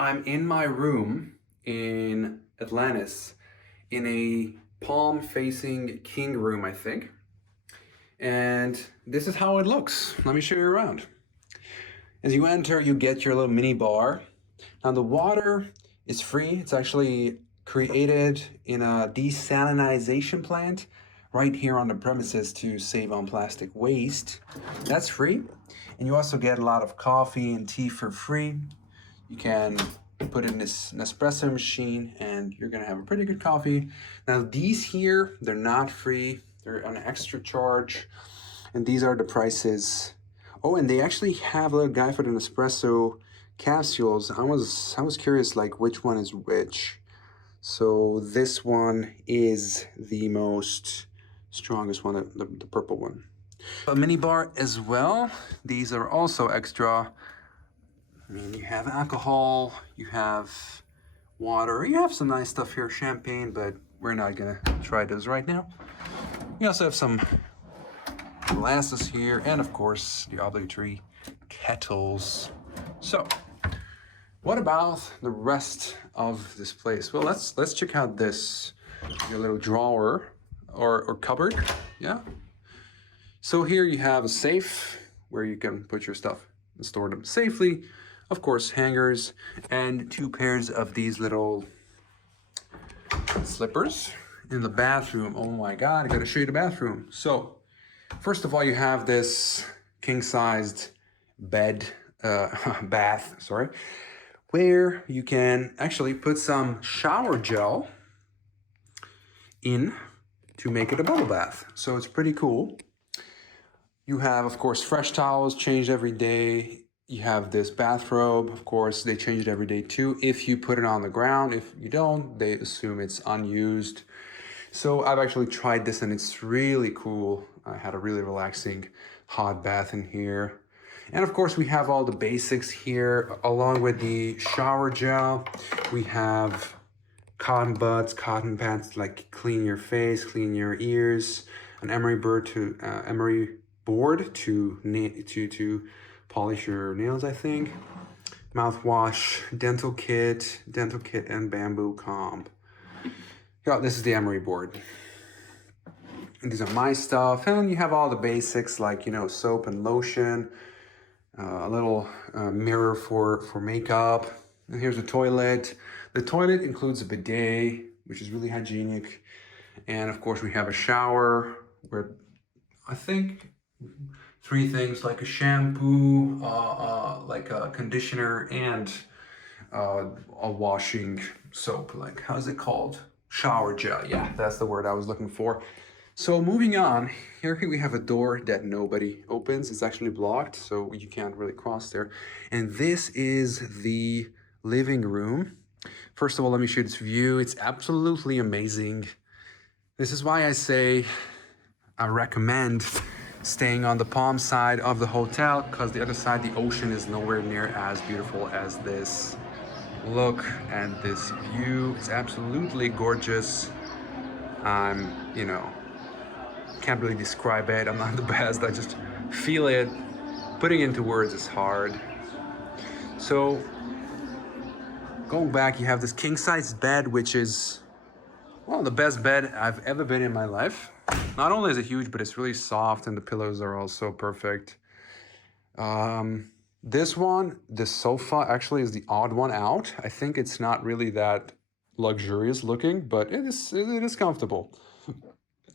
I'm in my room in Atlantis in a palm facing king room, I think. And this is how it looks. Let me show you around. As you enter, you get your little mini bar. Now the water is free. It's actually created in a desalinization plant right here on the premises to save on plastic waste. That's free. And you also get a lot of coffee and tea for free. You can put in this Nespresso machine and you're gonna have a pretty good coffee. Now these here, they're not free. They're an extra charge. And these are the prices. Oh, and they actually have a little guy for the Nespresso capsules. I was curious like which one is which. So this one is the most strongest one, the purple one. A mini bar as well. These are also extra. I mean, you have alcohol, you have water, you have some nice stuff here, champagne, but we're not gonna try those right now. You also have some glasses here, and of course, the obligatory kettles. So, what about the rest of this place? Well, let's check out this, your little drawer or cupboard, yeah. So here you have a safe where you can put your stuff and store them safely. Of course, hangers and two pairs of these little slippers in the bathroom. Oh my God, I gotta show you the bathroom. So, first of all, you have this king-sized bed, bath, sorry, where you can actually put some shower gel in to make it a bubble bath. So it's pretty cool. You have, of course, fresh towels changed every day. You have this bathrobe, of course, they change it every day too. If you put it on the ground, if you don't, they assume it's unused. So I've actually tried this and it's really cool. I had a really relaxing hot bath in here. And of course we have all the basics here, along with the shower gel. We have cotton buds, cotton pads, like clean your face, clean your ears, an emery board to polish your nails, I think. Mouthwash, dental kit, and bamboo comb. Yeah, this is the emery board. And these are my stuff. And you have all the basics like, you know, soap and lotion, a little mirror for makeup. And here's a toilet. The toilet includes a bidet, which is really hygienic. And of course we have a shower where I think 3 things like a shampoo, like a conditioner, and a washing soap. Like, how's it called? Shower gel. Yeah, that's the word I was looking for. So moving on, here we have a door that nobody opens. It's actually blocked, so you can't really cross there. And this is the living room. First of all, let me show you this view. It's absolutely amazing. This is why I say I recommend staying on the palm side of the hotel, because the other side, the ocean, is nowhere near as beautiful as this. Look at this view. It's absolutely gorgeous. You know, can't really describe it. I'm not the best. I just feel it. Putting into words is hard. So, going back, you have this king-size bed, which is, well, the best bed I've ever been in my life. Not only is it huge, but it's really soft and the pillows are also perfect. This one, the sofa actually is the odd one out. I think it's not really that luxurious looking, but it is comfortable.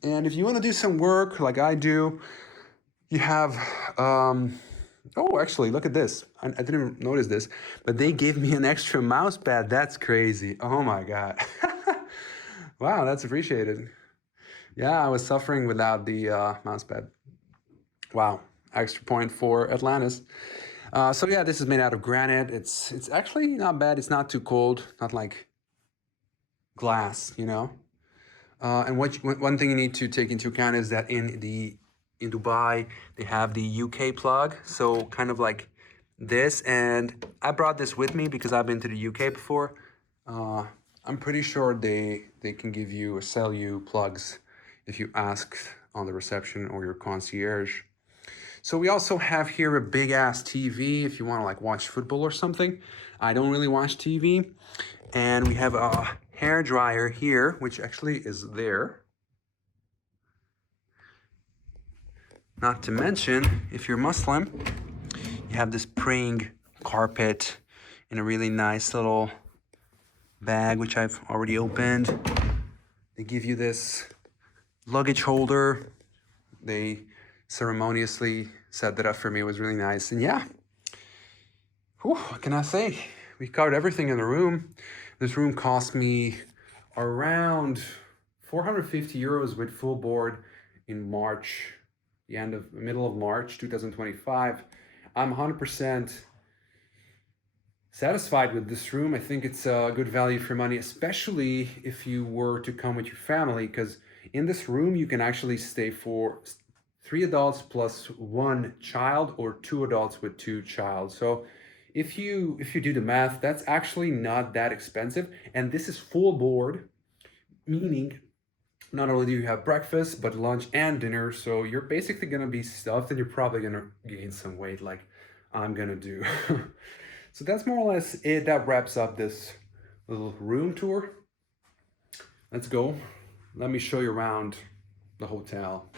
And if you want to do some work like I do, you have, oh, actually, look at this. I didn't notice this, but they gave me an extra mouse pad. That's crazy. Oh my God. Wow, that's appreciated. Yeah, I was suffering without the mouse pad. Wow, extra point for Atlantis. So yeah, this is made out of granite. It's actually not bad. It's not too cold, not like glass, you know. And one thing you need to take into account is that in Dubai they have the UK plug, so kind of like this. And I brought this with me because I've been to the UK before. I'm pretty sure they can give you or sell you plugs if you ask on the reception or your concierge. So we also have here a big ass TV if you want to like watch football or something. I don't really watch TV. And we have a hair dryer here, which actually is there. Not to mention, if you're Muslim, you have this praying carpet in a really nice little bag, which I've already opened. They give you this luggage holder. They ceremoniously set that up for me. It was really nice. And yeah, whew, what can I say? We covered everything in the room. This room cost me around 450 euros with full board in March, middle of March 2025. I'm 100% satisfied with this room. I think it's a good value for money, especially if you were to come with your family, because in this room you can actually stay for 3 adults plus 1 child, or 2 adults with 2 child. So if you do the math, that's actually not that expensive. And this is full board, meaning not only do you have breakfast, but lunch and dinner. So you're basically gonna be stuffed, and you're probably gonna gain some weight like I'm gonna do. So that's more or less it. That wraps up this little room tour. Let's go. Let me show you around the hotel.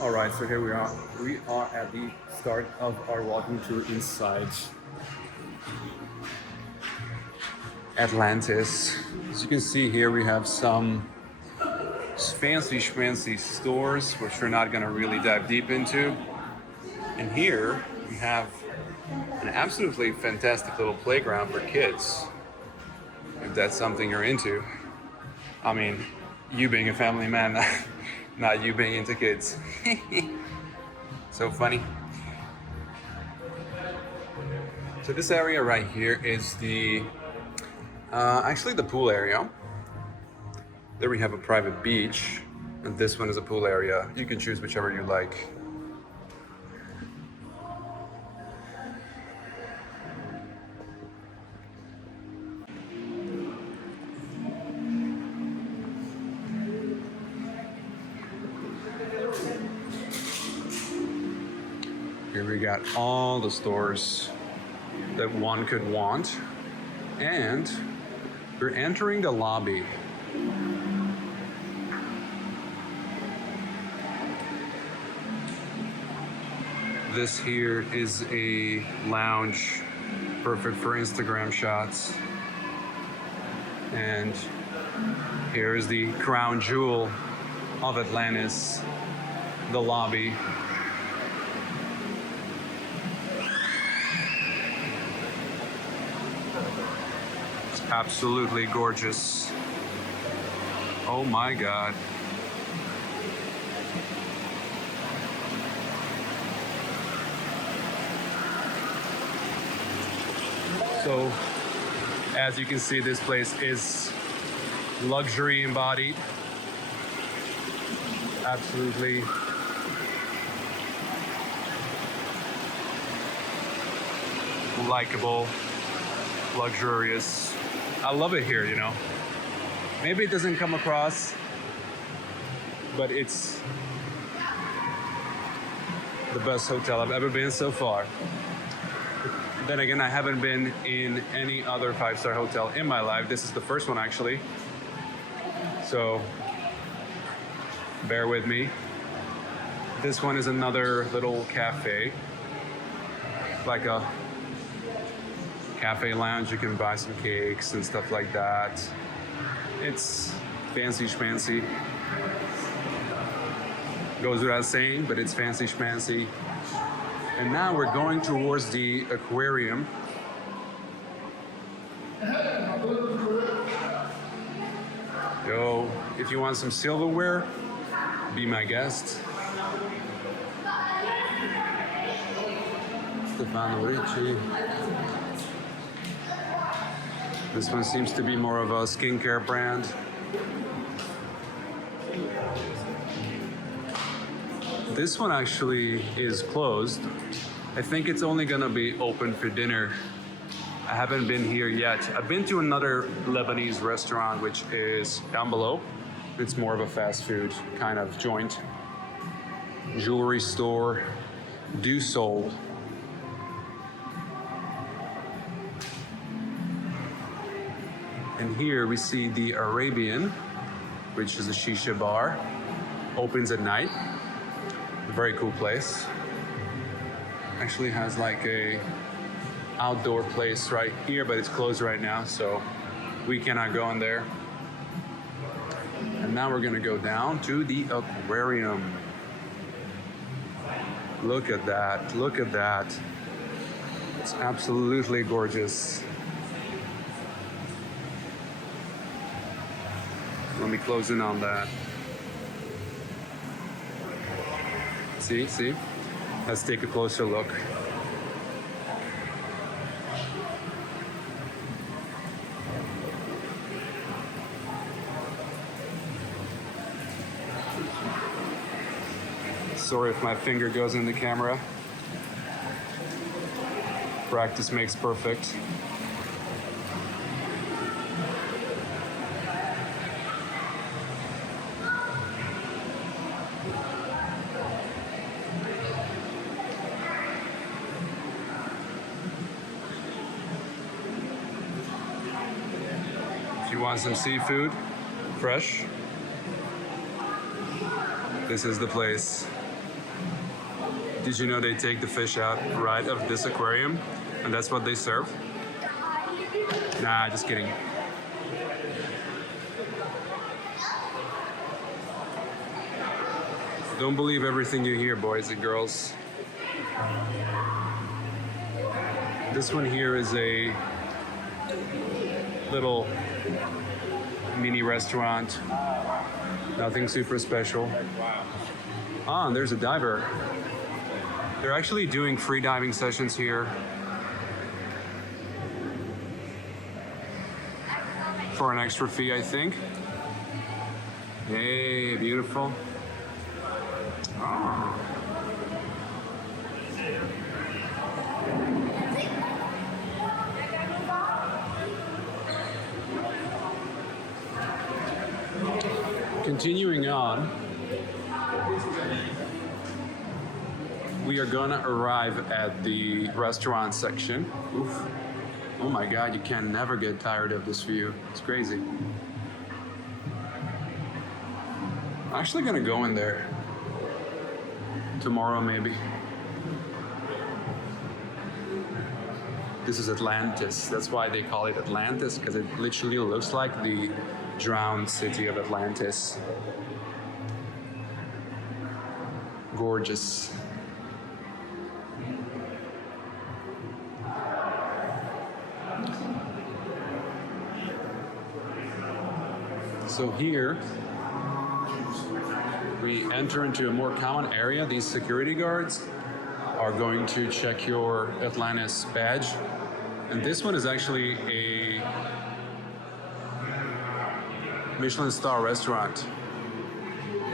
All right, so here we are. We are at the start of our walking tour inside Atlantis. As you can see here, we have some fancy schmancy stores, which we're not gonna really dive deep into. And here we have an absolutely fantastic little playground for kids, if that's something you're into. I mean, you being a family man, not you being into kids. So funny. So this area right here is the actually the pool area. There we have a private beach, and this one is a pool area. You can choose whichever you like. Here we got all the stores that one could want, and we're entering the lobby. This here is a lounge, perfect for Instagram shots. And here is the crown jewel of Atlantis, the lobby. It's absolutely gorgeous. Oh my God. So, as you can see, this place is luxury embodied. Absolutely likable, luxurious. I love it here, you know. Maybe it doesn't come across, but it's the best hotel I've ever been so far. Then again, I haven't been in any other 5-star hotel in my life. This is the first one, actually. So, bear with me. This one is another little cafe. Like a cafe lounge. You can buy some cakes and stuff like that. It's fancy schmancy. Goes without saying, but it's fancy schmancy. And now we're going towards the aquarium. Yo, if you want some silverware, be my guest. Stefano Ricci. This one seems to be more of a skincare brand. This one actually is closed. I think it's only gonna be open for dinner. I haven't been here yet. I've been to another Lebanese restaurant, which is down below. It's more of a fast food kind of joint. Jewelry store, Du Sol. And here we see the Arabian, which is a shisha bar. Opens at night. A very cool place. Actually has like a outdoor place right here, but it's closed right now, so we cannot go in there. And now we're gonna go down to the aquarium. Look at that, look at that. It's absolutely gorgeous. Let me close in on that. See? Let's take a closer look. Sorry if my finger goes in the camera. Practice makes perfect. If you want some seafood, fresh, this is the place. Did you know they take the fish out right of this aquarium? And that's what they serve? Nah, just kidding. Don't believe everything you hear, boys and girls. This one here is a little mini restaurant. Nothing super special. Ah, and there's a diver. They're actually doing free diving sessions here for an extra fee, I think. Hey, beautiful. Oh. Continuing on, we are gonna arrive at the restaurant section. Oof. Oh my God, you can never get tired of this view. It's crazy. I'm actually gonna go in there tomorrow, maybe. This is Atlantis. That's why they call it Atlantis, because it literally looks like the drowned city of Atlantis. Gorgeous. So here, we enter into a more common area. These security guards are going to check your Atlantis badge. And this one is actually a Michelin star restaurant.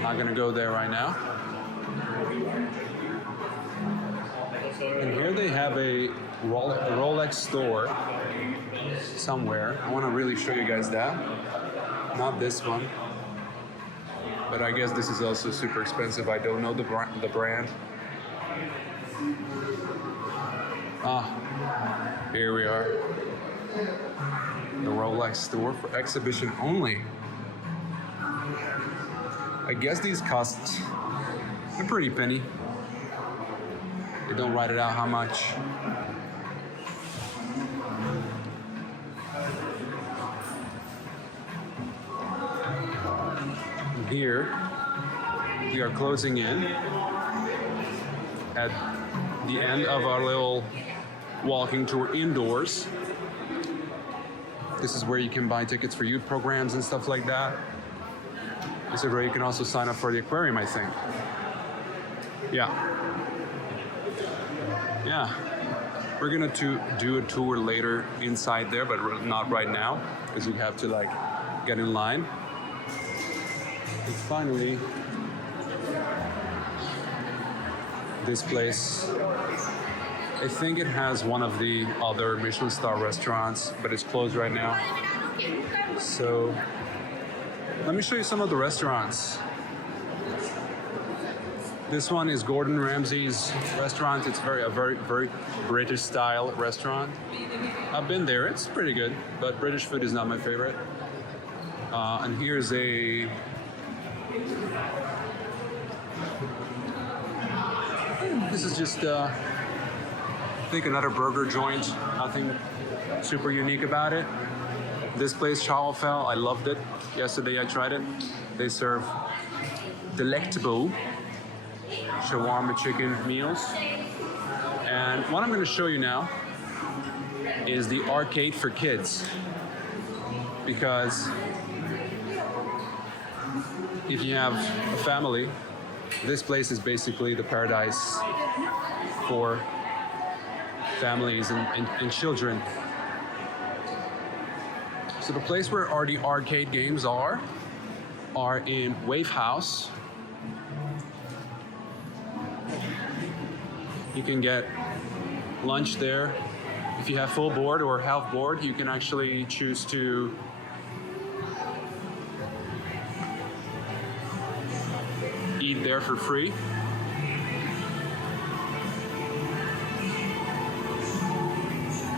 Not gonna go there right now. And here they have a Rolex store somewhere. I wanna really show you guys that. Not this one, but I guess this is also super expensive. I don't know the brand. Ah, here we are. The Rolex store for exhibition only. I guess these cost a pretty penny. They don't write it out how much. Here, we are closing in at the end of our little walking tour indoors. This is where you can buy tickets for youth programs and stuff like that. This is where you can also sign up for the aquarium, I think. Yeah. We're gonna do a tour later inside there, but not right now, because you have to like get in line. And finally, this place, I think it has one of the other Michelin star restaurants, but it's closed right now. So let me show you some of the restaurants. This one is Gordon Ramsay's restaurant. It's a very British style restaurant. I've been there. It's pretty good, but British food is not my favorite. And here's a this is just I think another burger joint. Nothing super unique about it. This place, Shawafel, I loved it. Yesterday I tried it. They serve delectable shawarma chicken meals. And what I'm going to show you now is the arcade for kids. Because if you have a family, this place is basically the paradise for families and children. So the place where the arcade games are in Wavehouse. You can get lunch there. If you have full board or half board, you can actually choose to eat there for free.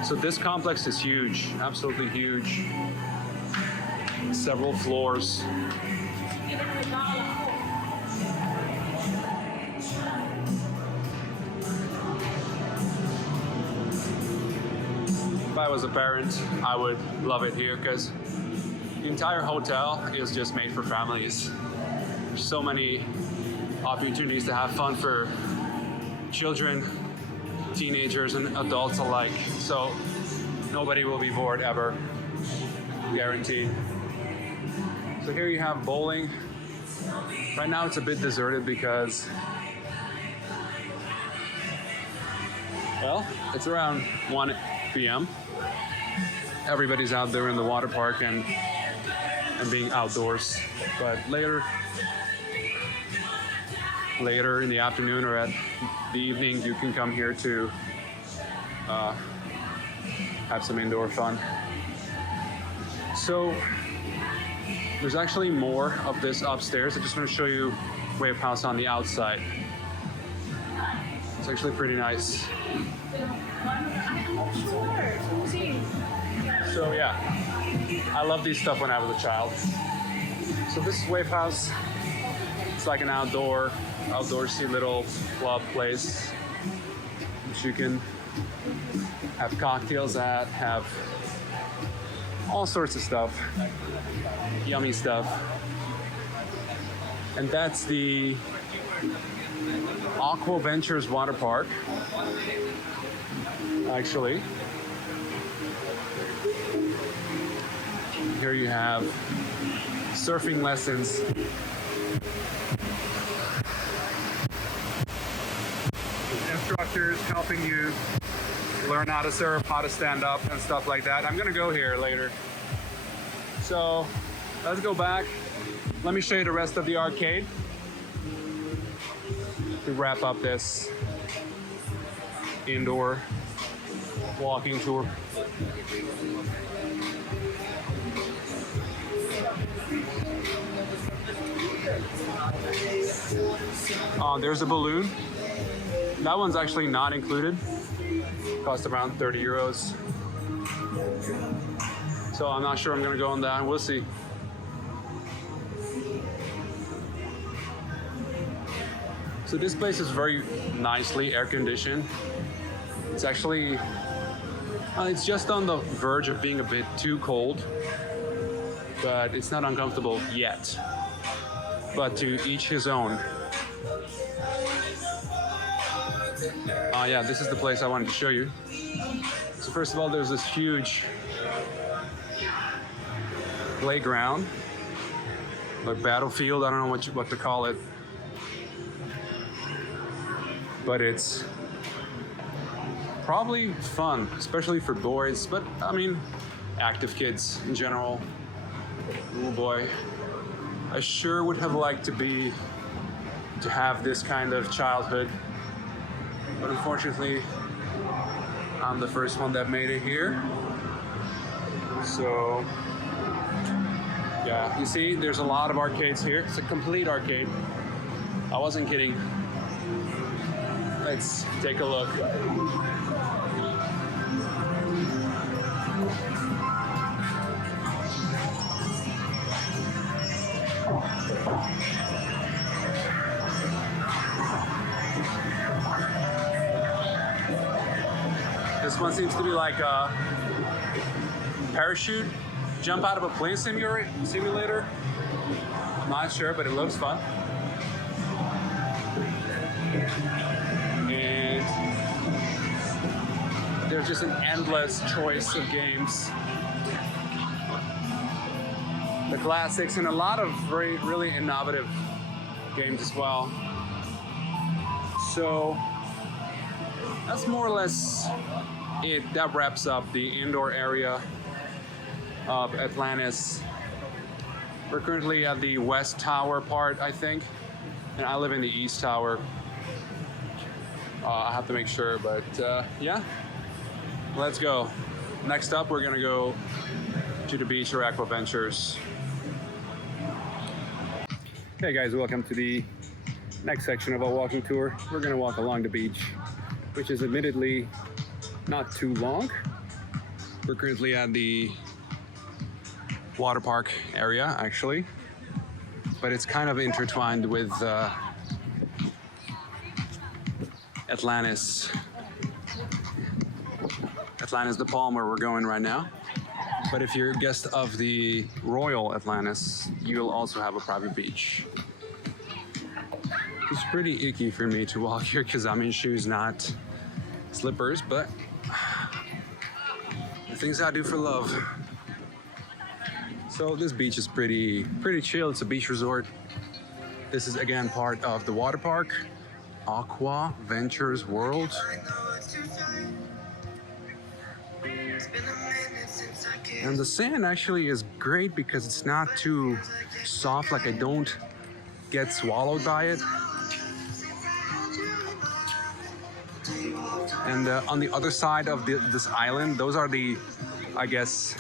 So this complex is huge, absolutely huge. Several floors. If I was a parent, I would love it here because the entire hotel is just made for families. There's so many opportunities to have fun for children, teenagers, and adults alike. So nobody will be bored ever, guaranteed. So here you have bowling. Right now it's a bit deserted because, well, it's around 1 p.m. Everybody's out there in the water park and being outdoors. But later in the afternoon or at the evening, you can come here to have some indoor fun. So there's actually more of this upstairs. I just want to show you Wavehouse on the outside. It's actually pretty nice. So yeah, I love these stuff when I was a child. So this is Wavehouse. It's like an outdoorsy little club place which you can have cocktails at, have all sorts of stuff, yummy stuff. And that's the Aqua Ventures Water Park, actually. Here you have surfing lessons. Instructors helping you learn how to surf, how to stand up and stuff like that. I'm gonna go here later. So let's go back. Let me show you the rest of the arcade to wrap up this indoor walking tour. There's a balloon. That one's actually not included. Cost around 30 euros. So I'm not sure I'm gonna go on that. We'll see. So this place is very nicely air conditioned. It's actually, it's just on the verge of being a bit too cold, but it's not uncomfortable yet. But to each his own. Yeah, this is the place I wanted to show you. So first of all, there's this huge playground, like battlefield. I don't know what to call it, but it's probably fun, especially for boys. But I mean, active kids in general. Oh boy, I sure would have liked to have this kind of childhood. But unfortunately, I'm the first one that made it here. So, yeah, you see, there's a lot of arcades here. It's a complete arcade. I wasn't kidding. Let's take a look. This one seems to be like a parachute, jump out of a plane simulator. Not sure, but it looks fun. And there's just an endless choice of games. The classics and a lot of really innovative games as well. So that's more or less it. That wraps up the indoor area of Atlantis. We're currently at the West Tower part, I think, and I live in the East Tower. I have to make sure, but yeah, let's go. Next up, we're gonna go to the beach or Aqua Ventures. Hey guys, welcome to the next section of our walking tour. We're gonna walk along the beach, which is admittedly not too long. We're currently at the Waterpark area, actually, but it's kind of intertwined with Atlantis The Palm, where we're going right now. But if you're a guest of the Royal Atlantis, you'll also have a private beach. It's pretty icky for me to walk here because I'm in shoes, not slippers, but the things I do for love. So this beach is pretty chill. It's a beach resort. This is again part of the Waterpark, Aqua Ventures World. And the sand actually is great because it's not too soft, like I don't get swallowed by it. And on the other side of this island, those are the, I guess,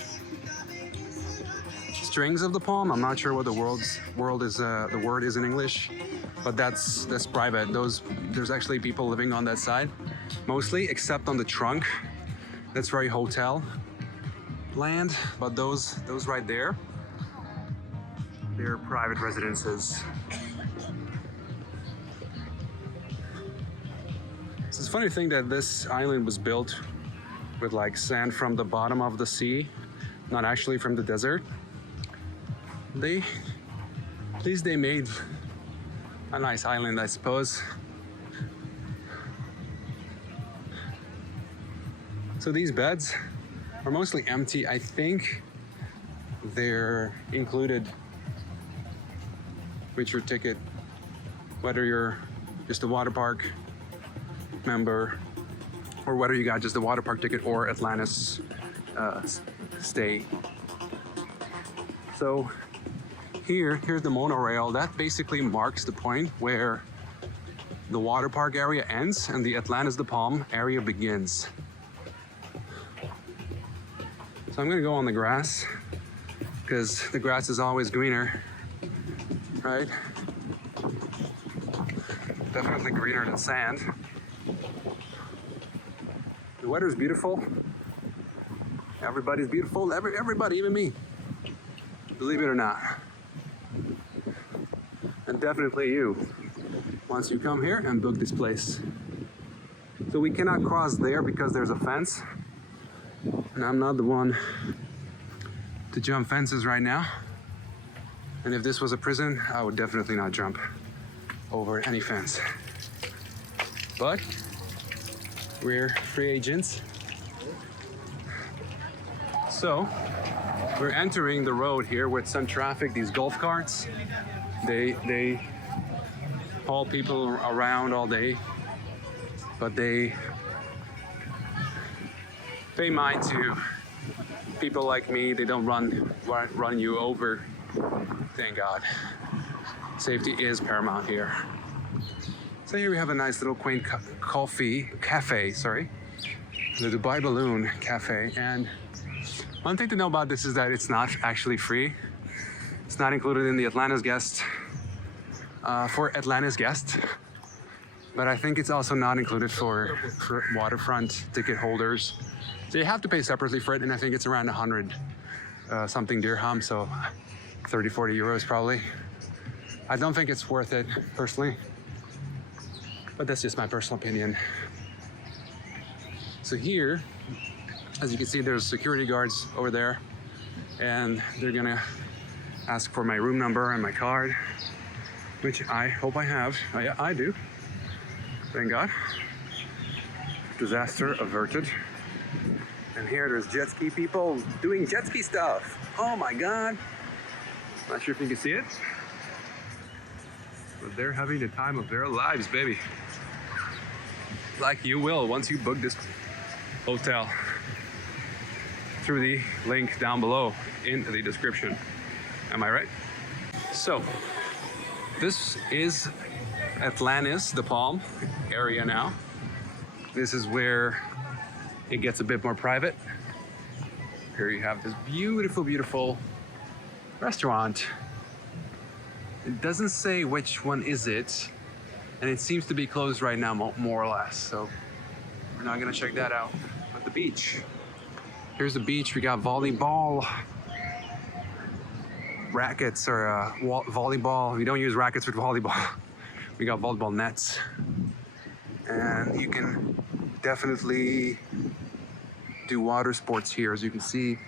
strings of the palm. I'm not sure what the word is in English, but that's private. There's actually people living on that side, mostly, except on the trunk. That's very hotel land, but those right there, they're private residences. So it's a funny thing that this island was built with like sand from the bottom of the sea, not actually from the desert. They made a nice island, I suppose. So these beds are mostly empty. I think they're included with your ticket, whether you're just a Waterpark member or whether you got just a Waterpark ticket or Atlantis stay. So here's the monorail. That basically marks the point where the Waterpark area ends and the Atlantis The Palm area begins. So I'm gonna go on the grass because the grass is always greener, right? Definitely greener than sand. The weather's beautiful. Everybody's beautiful. Everybody, even me. Believe it or not. And definitely you, once you come here and book this place. So we cannot cross there because there's a fence. And I'm not the one to jump fences right now. And if this was a prison, I would definitely not jump over any fence. But we're free agents. So we're entering the road here with some traffic, these golf carts. They haul people around all day, but they pay mind to people like me. They don't run you over. Thank God. Safety is paramount here. So here we have a nice little quaint cafe, the Dubai Balloon Cafe. And one thing to know about this is that it's not actually free. It's not included in the Atlantis guest. For Atlantis guests, but I think it's also not included for waterfront ticket holders. So you have to pay separately for it, and I think it's around 100 something dirham, so 30, 40 euros probably. I don't think it's worth it personally, but that's just my personal opinion. So here, as you can see, there's security guards over there, and they're gonna ask for my room number and my card, which I hope I have. I do. Thank God. Disaster averted. And here there's jet ski people doing jet ski stuff. Oh my God. Not sure if you can see it, but they're having the time of their lives, baby. Like you will once you book this hotel through the link down below in the description. Am I right? So, this is Atlantis The Palm area now. This is where it gets a bit more private. Here you have this beautiful, beautiful restaurant. It doesn't say which one is it, and it seems to be closed right now, more or less. So we're not gonna check that out. But the beach. Here's the beach. We got volleyball rackets or volleyball. We don't use rackets for volleyball. We got volleyball nets, and you can definitely do water sports here. As you can see,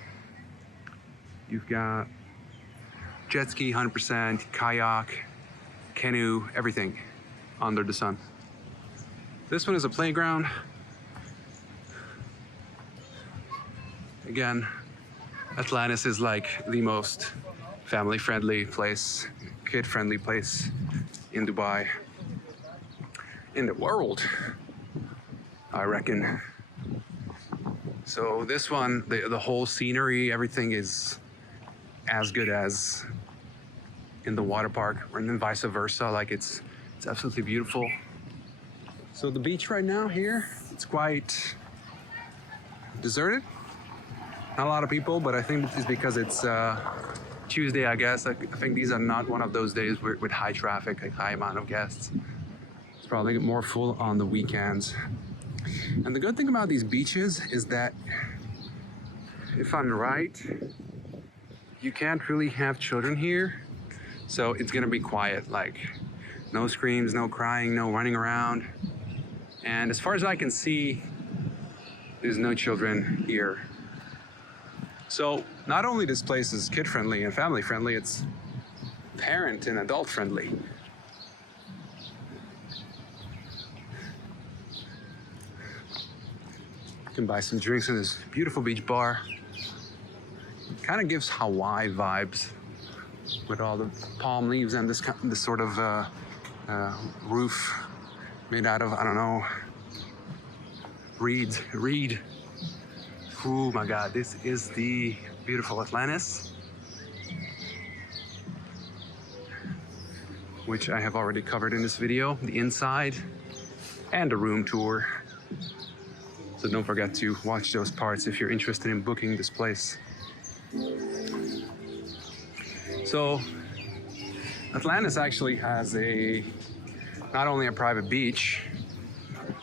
you've got jet ski 100%, kayak, canoe, everything under the sun. This one is a playground. Again, Atlantis is like the most family-friendly place, kid-friendly place in Dubai, in the world, I reckon. So this one, the whole scenery, everything is as good as in the water park, or then vice versa. Like it's absolutely beautiful. So the beach right now here, it's quite deserted. Not a lot of people, but I think it's because it's Tuesday, I guess. I think these are not one of those days with high traffic, like high amount of guests. It's probably more full on the weekends. And the good thing about these beaches is that, if I'm right, you can't really have children here. So it's gonna be quiet, like no screams, no crying, no running around. And as far as I can see, there's no children here. So not only this place is kid-friendly and family-friendly, it's parent and adult-friendly. You can buy some drinks in this beautiful beach bar. Kind of gives Hawaii vibes with all the palm leaves and this sort of roof made out of, I don't know, reed. Oh my God, this is the beautiful Atlantis, which I have already covered in this video, the inside and the room tour. So don't forget to watch those parts if you're interested in booking this place. So Atlantis actually has not only a private beach,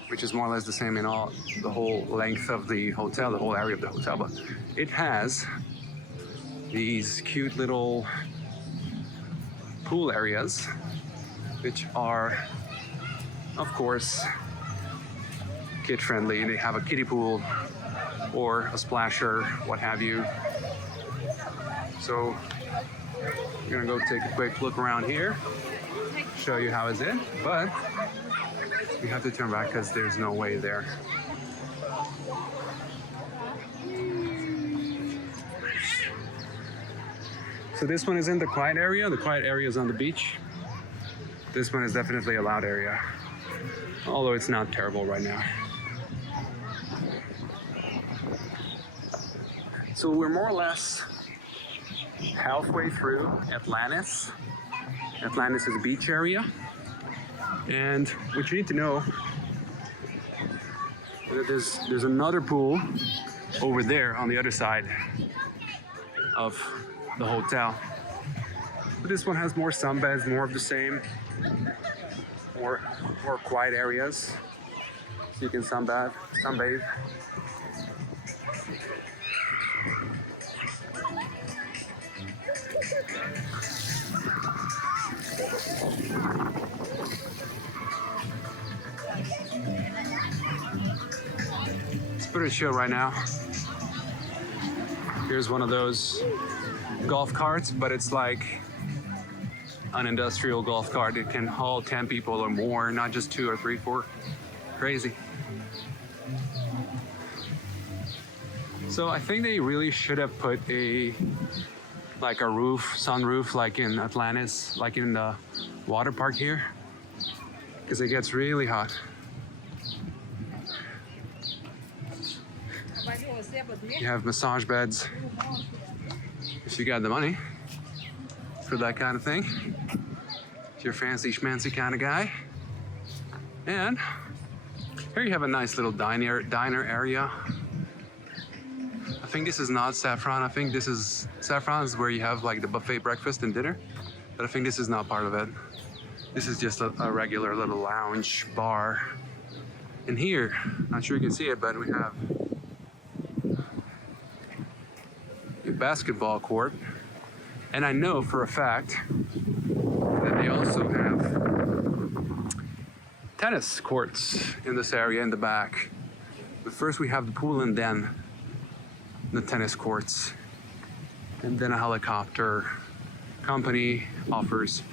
which is more or less the same in the whole length of the hotel, the whole area of the hotel, but it has these cute little pool areas, which are, of course, kid-friendly. They have a kiddie pool or a splasher, what have you. So we're gonna go take a quick look around here, show you how it's in, but we have to turn back because there's no way there. So this one is in the quiet area. The quiet area is on the beach. This one is definitely a loud area, although it's not terrible right now. So we're more or less halfway through Atlantis. Atlantis is a beach area. And what you need to know is that there's another pool over there on the other side of the hotel. But this one has more sunbeds, more of the same. more quiet areas so you can sunbathe. It's pretty chill right now. Here's one of those golf carts, but it's like an industrial golf cart. It can haul 10 people or more, not just 2 or 3, 4. Crazy. So I think they really should have put a sunroof, like in Atlantis, like in the Waterpark here, because it gets really hot. You have massage beds if you got the money for that kind of thing. If you're a fancy schmancy kind of guy. And here you have a nice little diner area. I think this is not Saffron. I think this is Saffron is where you have like the buffet breakfast and dinner. But I think this is not part of it. This is just a regular little lounge bar. And here, not sure you can see it, but we have a basketball court. And I know for a fact that they also have tennis courts in this area in the back. But first we have the pool and then the tennis courts. And then a helicopter company offers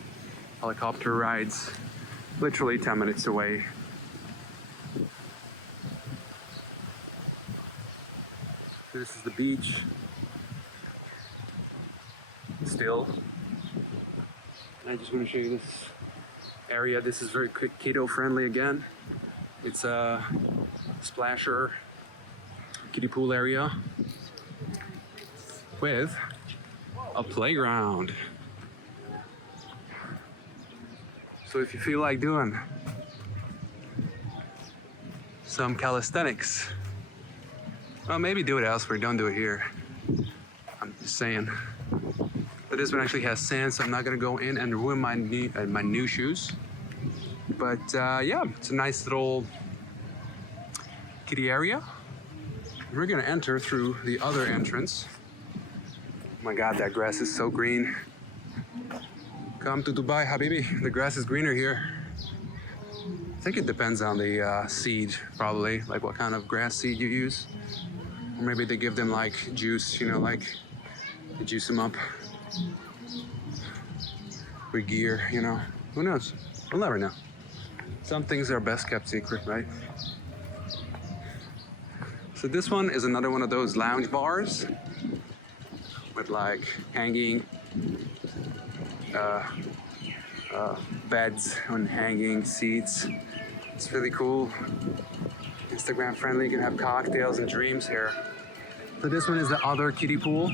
helicopter rides literally 10 minutes away. This is the beach. Still. I just want to show you this area. This is very keto friendly again. It's a splasher kiddie pool area with a playground. So if you feel like doing some calisthenics, well, maybe do it elsewhere, don't do it here. I'm just saying. But this one actually has sand, so I'm not gonna go in and ruin my new shoes. But yeah, it's a nice little kiddie area. We're gonna enter through the other entrance. Oh my God, that grass is so green. Come to Dubai, Habibi. The grass is greener here. I think it depends on the seed, probably, like what kind of grass seed you use. Or maybe they give them like juice, you know, like they juice them up with gear, you know. Who knows? We'll never know. Some things are best kept secret, right? So this one is another one of those lounge bars with like hanging beds and hanging seats. It's really cool. Instagram friendly. You can have cocktails and dreams here. So this one is the other kiddie pool.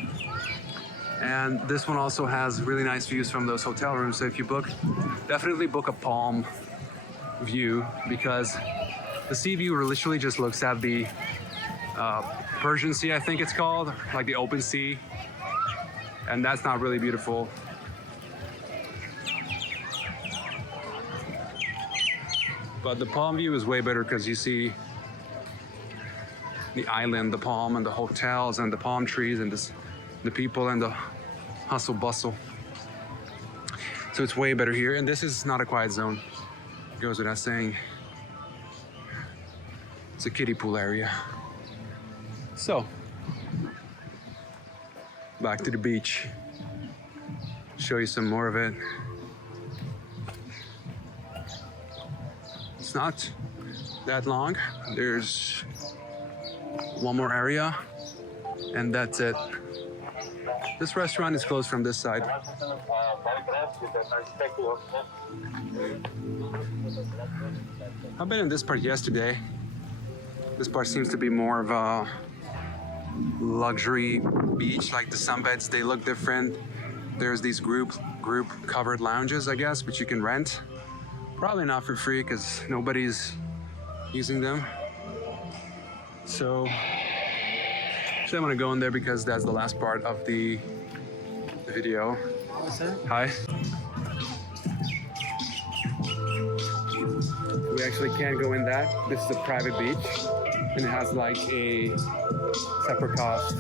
And this one also has really nice views from those hotel rooms. So if you book, definitely book a palm view, because the sea view literally just looks at the Persian Sea, I think it's called, like the open sea. And that's not really beautiful. But the palm view is way better because you see the island, the palm, and the hotels, and the palm trees, and the people, and the hustle bustle. So it's way better here. And this is not a quiet zone. Goes without saying. It's a kiddie pool area. So, back to the beach. Show you some more of it. It's not that long. There's one more area, and that's it. This restaurant is closed from this side. I've been in this part yesterday. This part seems to be more of a luxury beach, like the sunbeds, they look different. There's these group covered lounges, I guess, which you can rent. Probably not for free because nobody's using them. So I'm gonna go in there because that's the last part of the video. Hi. We actually can't go in that. This is a private beach, and it has like a separate cost.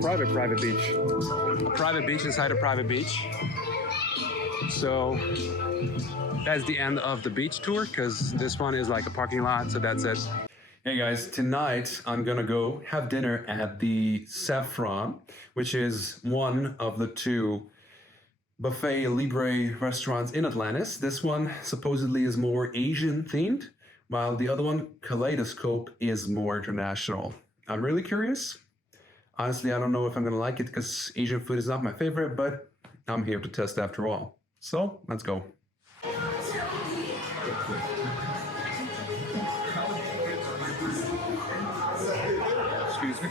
Private beach. A private beach inside a private beach. So that's the end of the beach tour, because this one is like a parking lot, so that's it. Hey guys, tonight I'm gonna go have dinner at the Saffron, which is one of the two buffet libre restaurants in Atlantis. This one supposedly is more Asian themed, while the other one, Kaleidoscope, is more international. I'm really curious. Honestly, I don't know if I'm gonna like it because Asian food is not my favorite, but I'm here to test after all. So let's go. Excuse me.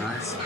Nice.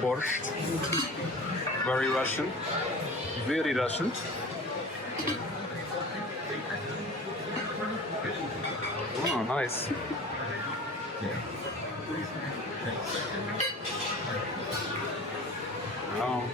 Borscht. Very Russian. Very Russian. Oh, nice. Oh.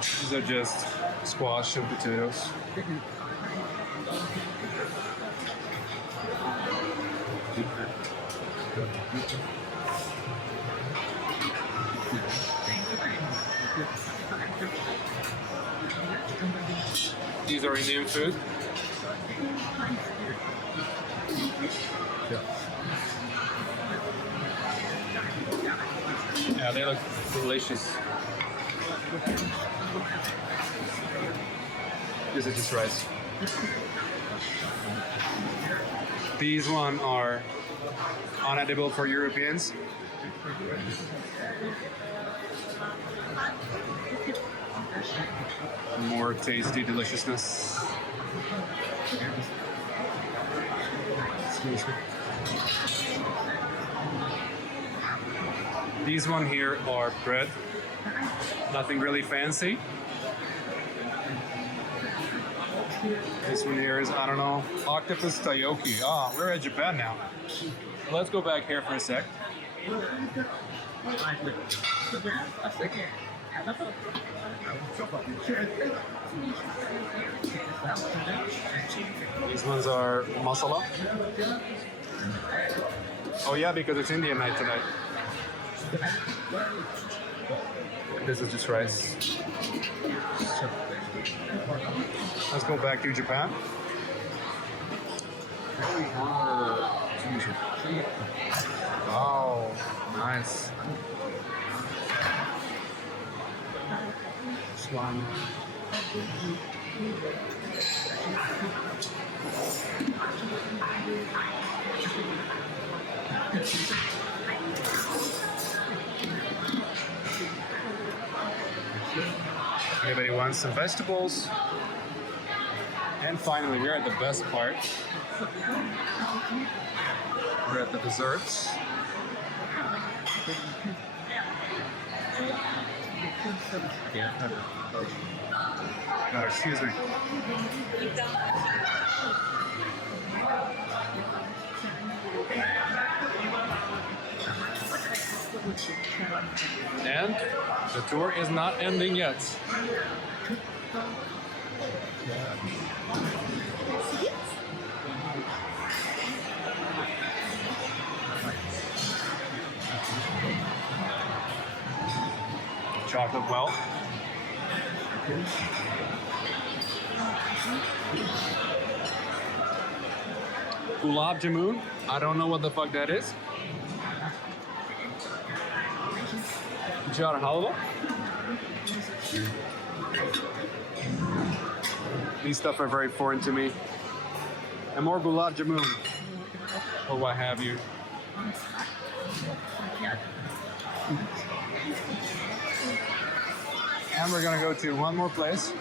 These are just squash and potatoes. These are Indian food. Yeah, they look delicious. This is just rice. These one are unedible for Europeans. More tasty deliciousness. Excuse me. These one here are bread. Nothing really fancy. This one here is, I don't know, octopus takoyaki. Ah, we're at Japan now. Let's go back here for a sec. These ones are masala. Oh yeah, because it's Indian night tonight. This is just rice. Let's go back to Japan. Wow, nice. Swan. Anybody wants some vegetables? And finally, we're at the best part. We're at the desserts. Oh, excuse me. And the tour is not ending yet. Chocolate well. Gulab Jamun. I don't know what the fuck that is. Jar halwa. These stuff are very foreign to me. And more Gulab Jamun. Or what have you. And we're gonna go to one more place.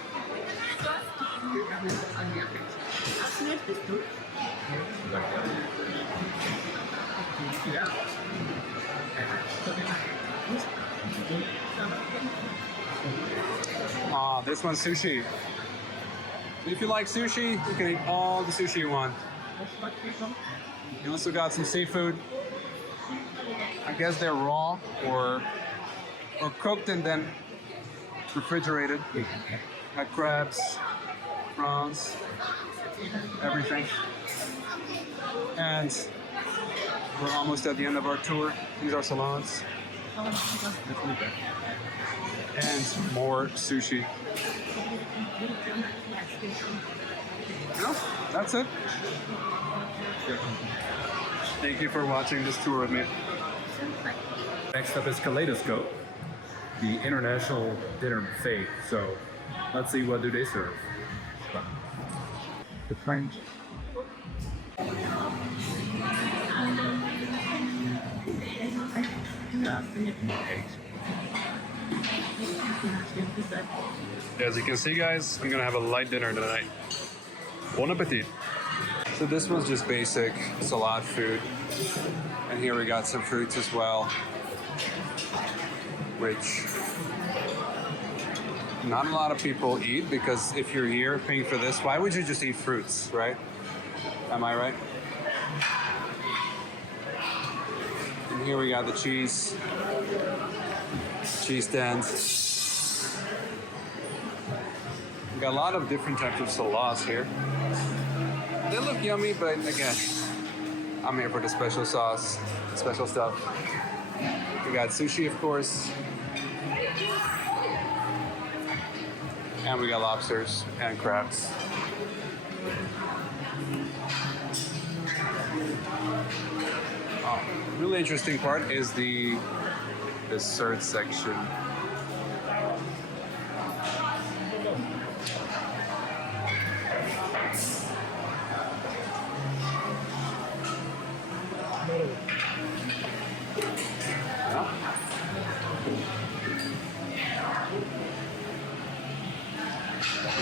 This one's sushi. If you like sushi, you can eat all the sushi you want. You also got some seafood. I guess they're raw or cooked and then refrigerated. Got crabs, prawns, everything. And we're almost at the end of our tour. These are salons. And more sushi. No, that's it. Thank you for watching this tour with me. Next up is Kaleidoscope, the international dinner buffet. So let's see what do they serve. The French. As you can see, guys, I'm gonna have a light dinner tonight. Bon appetit. So this was just basic salad food. And here we got some fruits as well, which not a lot of people eat, because if you're here paying for this, why would you just eat fruits, right? Am I right? And here we got the cheese stands. We got a lot of different types of salads here. They look yummy, but again, I'm here for the special sauce, special stuff. We got sushi, of course. And we got lobsters and crabs. Really interesting part is the dessert section.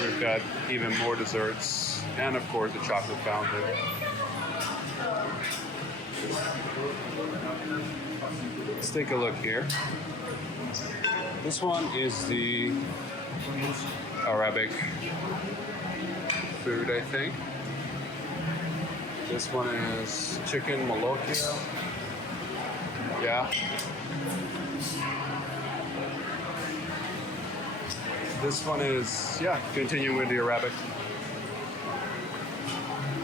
We've got even more desserts, and of course the chocolate fountain. Let's take a look here. This one is the Arabic food, I think. This one is chicken molokhia. Yeah. This one is, yeah, continuing with the Arabic.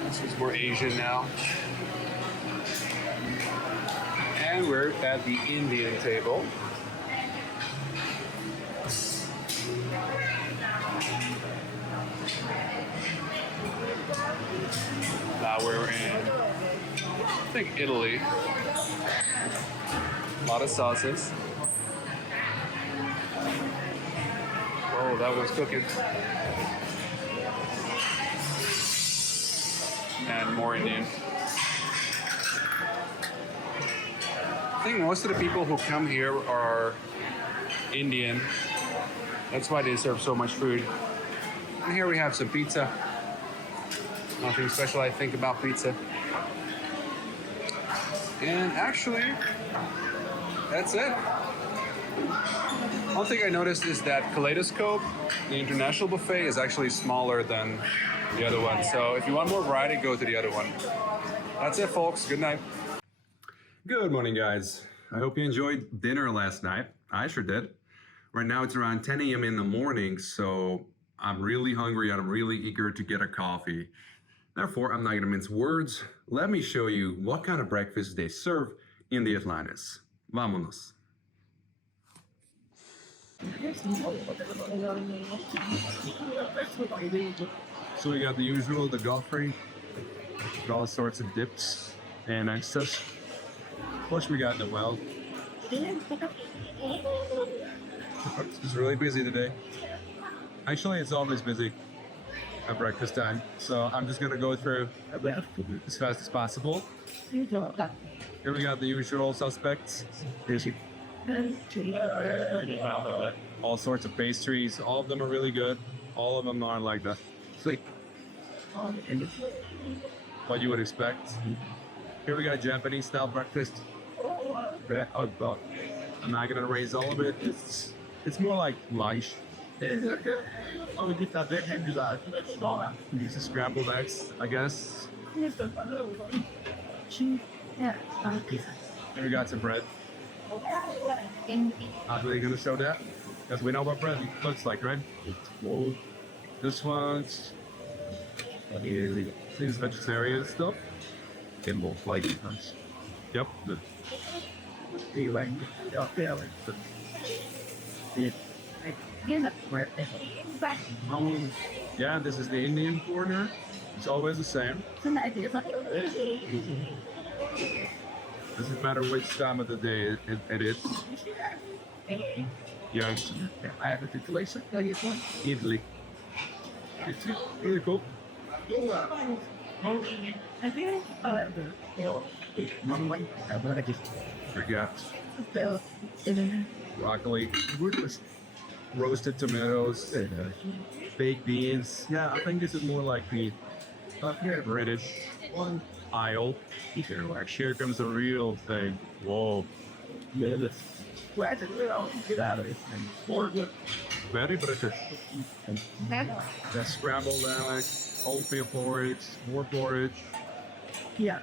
This is more Asian now. And we're at the Indian table. Now we're in, I think, Italy. A lot of sauces. Oh, that was cooking. And more Indian. I think most of the people who come here are Indian. That's why they serve so much food. And here we have some pizza. Nothing special, I think, about pizza. And actually, that's it. One thing I noticed is that Kaleidoscope, the international buffet, is actually smaller than the other one. So if you want more variety, go to the other one. That's it, folks. Good night. Good morning, guys. I hope you enjoyed dinner last night. I sure did. Right now it's around 10 a.m. in the morning, so I'm really hungry and I'm really eager to get a coffee. Therefore, I'm not going to mince words. Let me show you what kind of breakfast they serve in the Atlantis. Vámonos. So we got the usual, the Godfrey, with all sorts of dips and extras. Of course, we got the well. It's really busy today. Actually, it's always busy at breakfast time. So I'm just gonna go through as fast as possible. Here we got the usual suspects. All sorts of pastries. All of them are really good. All of them are like the what you would expect. Here we got Japanese style breakfast. I'm not gonna raise all of it. It's more like lunch. These are scrambled eggs, I guess. Here we got some bread. Not really gonna show that, because we know what bread looks like, right? This one's these vegetarian stuff. Yep. Yeah, this is the Indian corner. It's always the same. Doesn't matter which time of the day it is. Yes. Italy. It's really cool. Forgot. Broccoli, roasted tomatoes, baked beans. Yeah, I think this is more like the British aisle. Here comes the real thing. Whoa. Very British. The scrambled eggs, oatmeal porridge, more porridge. Yeah.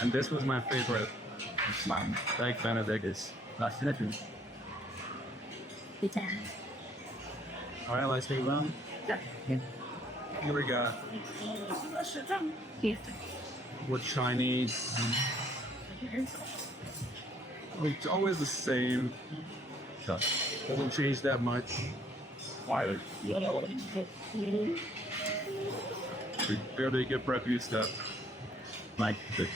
And this was my favorite. Egg Benedict is. Alright, let's move on. Here we go. With Chinese. It's always the same. Doesn't change that much. Barely get preppy stuff. Like the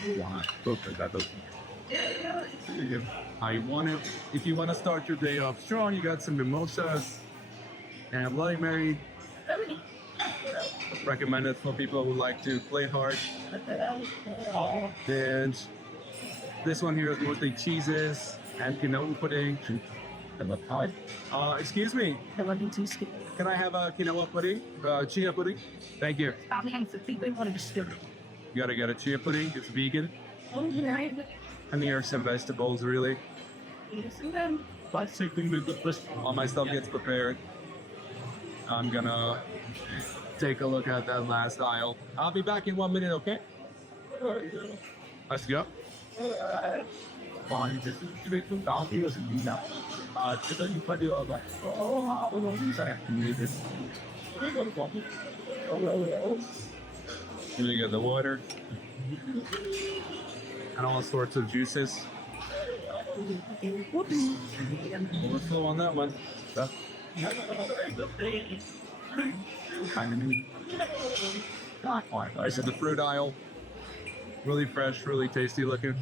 if you want to start your day off strong, you got some mimosas and Bloody Mary. Recommended for people who like to play hard. And this one here is mostly cheeses and quinoa pudding. Excuse me. Can I have a quinoa pudding? Chia pudding? Thank you. You gotta get a chia pudding. It's vegan. And here are some vegetables, really. While my stuff gets prepared, I'm gonna take a look at that last aisle. I'll be back in 1 minute, okay? Let's go. Here we got the water and all sorts of juices. Overflow on that one. This is the fruit aisle. Really fresh, really tasty looking.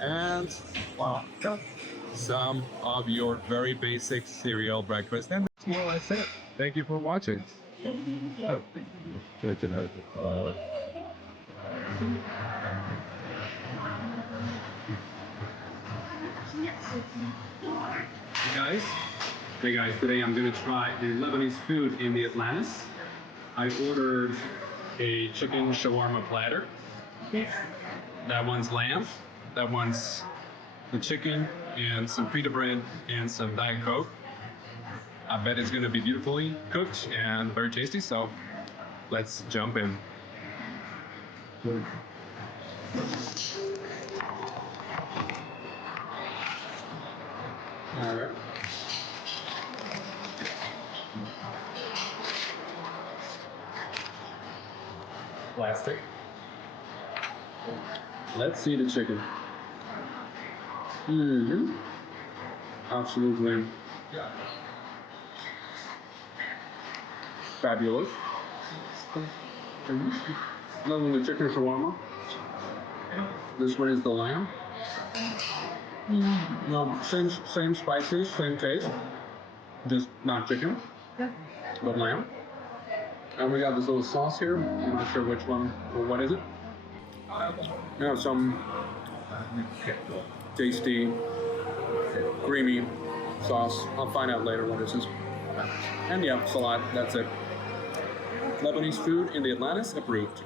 And some of your very basic cereal breakfast. And that's more or less it. Thank you for watching. Hey guys, today I'm gonna try the Lebanese food in the Atlantis. I ordered a chicken shawarma platter. That one's lamb. That one's the chicken and some pita bread and some Diet Coke. I bet it's gonna be beautifully cooked and very tasty, so let's jump in. All right. Plastic. Let's see the chicken. Mm-hmm. Absolutely fabulous. Loving the chicken shawarma. This one is the lamb. No, same spices, same taste. Just not chicken, but lamb. And we got this little sauce here. I'm not sure which one or what is it. Yeah, some tasty, creamy sauce. I'll find out later what this is. And yeah, salad. That's it. Lebanese food in the Atlantis approved.